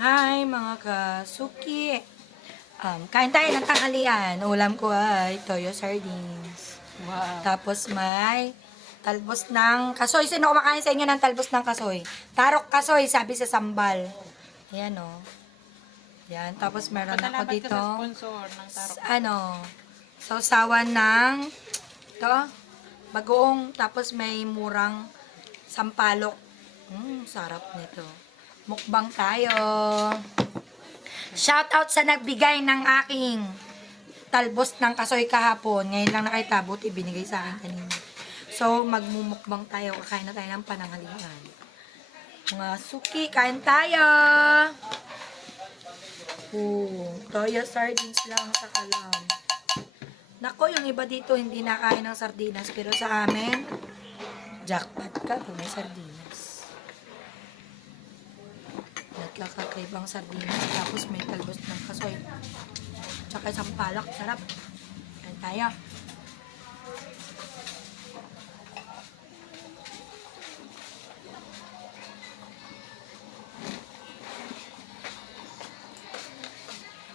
Hi mga kasuki! Um, kain tayo ng tanghalian. Ulam ko ay toyo sardines. Wow. Tapos may talbos ng kasoy. Sino kumakain sa inyo ng talbos ng kasoy? Tarok kasoy, sabi sa sambal. Ayan o. Yan. Tapos meron ako Patalabat dito. sa sponsor ng tarok. Ano, sausawan ng to, bagoong. Tapos may murang sampalok. Mm, sarap nito. Mukbang tayo. Shout out sa nagbigay ng aking talbos ng kasoy kahapon. Ngayon lang nakita, buti binigay sa akin kanina. So, magmumukbang tayo. Kakain na tayo ng panangalian. Mga suki, kain tayo! Oo, toyo sardines lang sa kalam. Nako, yung iba dito hindi nakain ng sardinas. Pero sa amin, jackpot ka kung may sardinas. Nagkakakaibang sardinas. Tapos may talbos ng kasoy. Tsaka isang palak. Sarap. Yan tayo.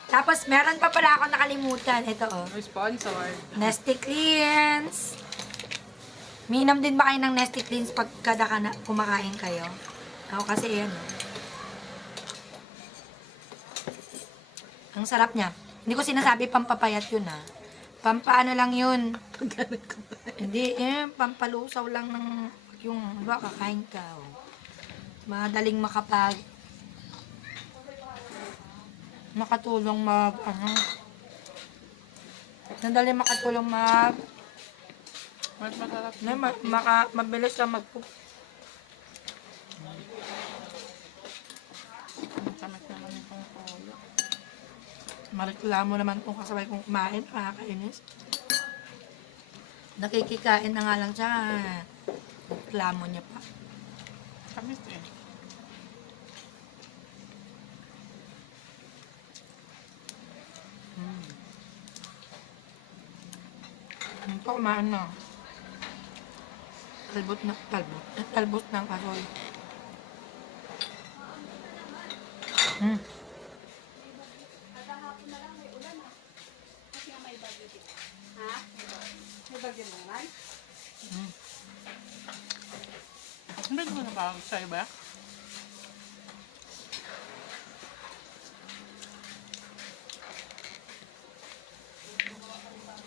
Tapos meron pa pala ako nakalimutan. Ito oh. Sponsor. Nesty Cleans. Minam din ba kayo ng Nesty Cleans pag kada kumakain kayo? Ako kasi yan. oh. Ang sarap niya. Hindi ko sinasabi pampapayat yun ha. Pampaano lang yun. Hindi eh, pampalusaw lang ng yung ba kakain ka. Oh. Madaling makapag makatulong mag ano Sandali makatulong mag Mas masarap. na, ma, maka, mabilis lang mag Ang tamis naman itong toyo. Mareklamo naman kung kasabay kong kumain, nakakainis. Nakikikain na nga lang siya. Reklamo niya pa. Tamis eh. Ito, kumain na. Talbot na, talbot. Eh, Talbot ng kasoy. Hmm. Hindi mo na ba sa iba?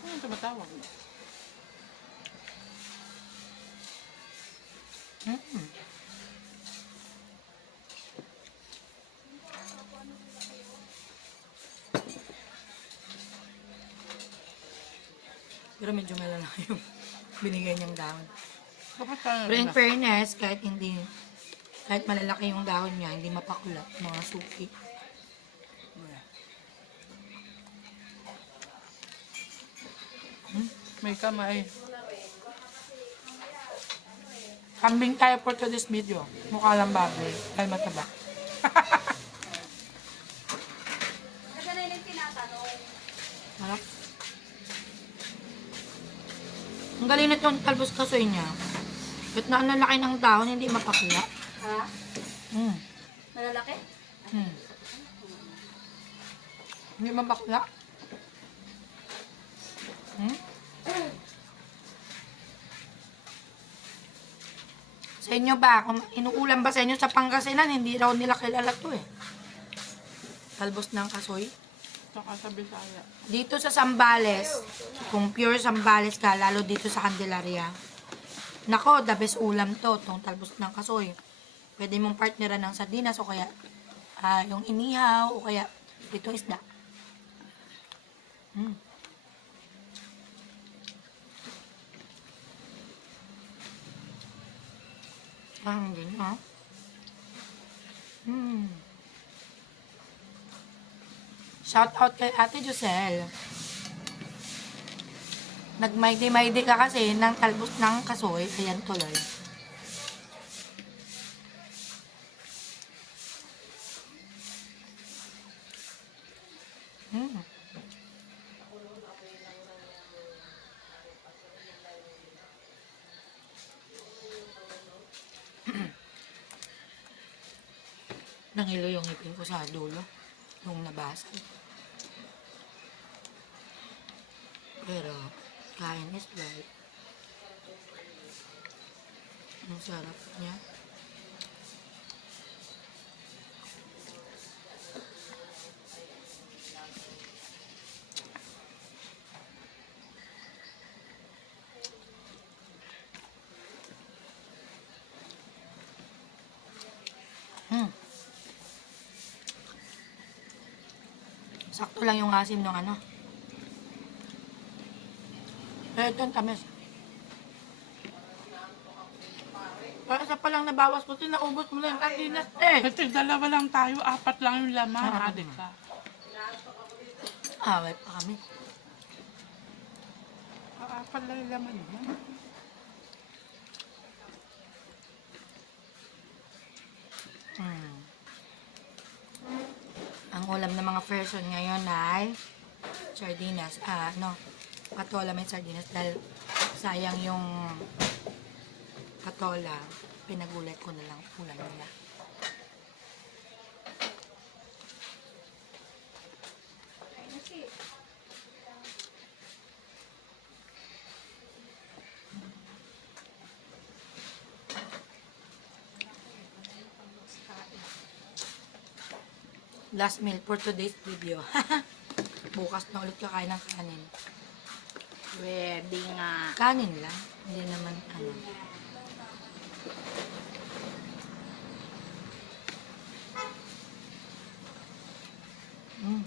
Ano tumatawag? Mm. Pero medyo malala yung binigay niyang dahon. Bakit tayo Pero in fairness, kahit hindi, kahit malalaki yung dahon niya, hindi mapakulat, mga suki. May kamay. Kambing tayo for today's video. Mukha lang baboy, dahil mataba. Ang na itong talbos kasoy niya. Ba't na ang lalaki ng dahon, hindi mapakula. Ha? Hmm. Malalaki? Hmm. Hindi mapakula. Hmm? Sa inyo ba, kung inuulam ba sa inyo sa Pangasinan, hindi raw nila kilala to eh. Talbos ng kasoy. Saka sa Bisaya. Dito sa Sambales, kung pure Sambales ka, lalo dito sa Candelaria, nako, the best ulam to, tong talbos ng kasoy. Pwede mong partneran ng sardinas o kaya ah, yung inihaw o kaya itong isda. Mm. Ah, hindi na. Hmm. Shout out kay Ate Josel. Nagmaydi-maydi ka kasi ng talbos ng kasoy. Ayan tuloy. Hmm. Nangilo yung ngipin ko sa dulo. Yung nabasag. Pero, kain is right. Ang sarap niya. Hmm. Sakto lang yung asim ng ano. Pero ito ang tamis. Para sa palang nabawas mo, naubos mo na yung kandinas eh. Ito, dalawa lang tayo, apat lang yung laman. Ah. Adik ka. Away pa kami. Ah, apat lang yung laman yan. Hmm. Ang ulam ng mga person ngayon ay sardinas. Ah, no. Patola may sardinas dahil sayang yung patola. Pinagulat ko na lang ulam nila. Last meal for today's video. Bukas na ulit kakain ng kanin. Pwede nga. Kanin lang. Hindi naman ano. Mm.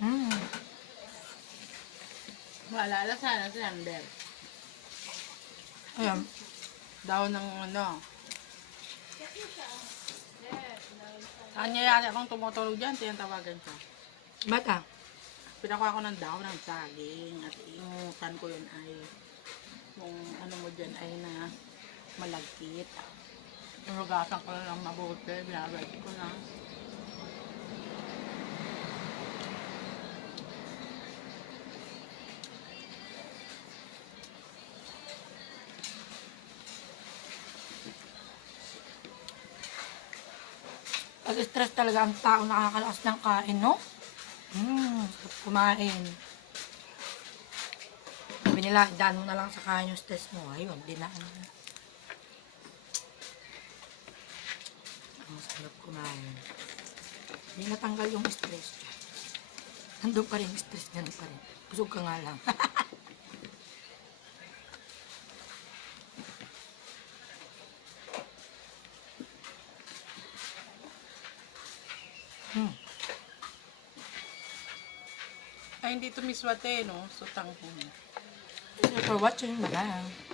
Mm. Maalala sana si Ander. Ayan. Daw ng ano. Kanya yata akong tumutulog dyan, tinatawagan ko. Bata. Pinakuha ko ng daw ng saging at yung ko yun ay yung ano mo dyan ay na malagkit. Inugasan ko na ng mabuti, binabad ko na. Pag stress talaga ang tao nakakalakas ng kain, no? Sarap kumain. Sabi nila, daan mo na lang sa kain yung stress mo. Ayun, dinaan mo. Ang sarap kumain. Hindi natanggal yung stress. Nandun pa rin stress, ganun pa rin. Busog ka nga lang. Ay, hindi to miswate, no? So, tangkong. Thank you for watching. Bye.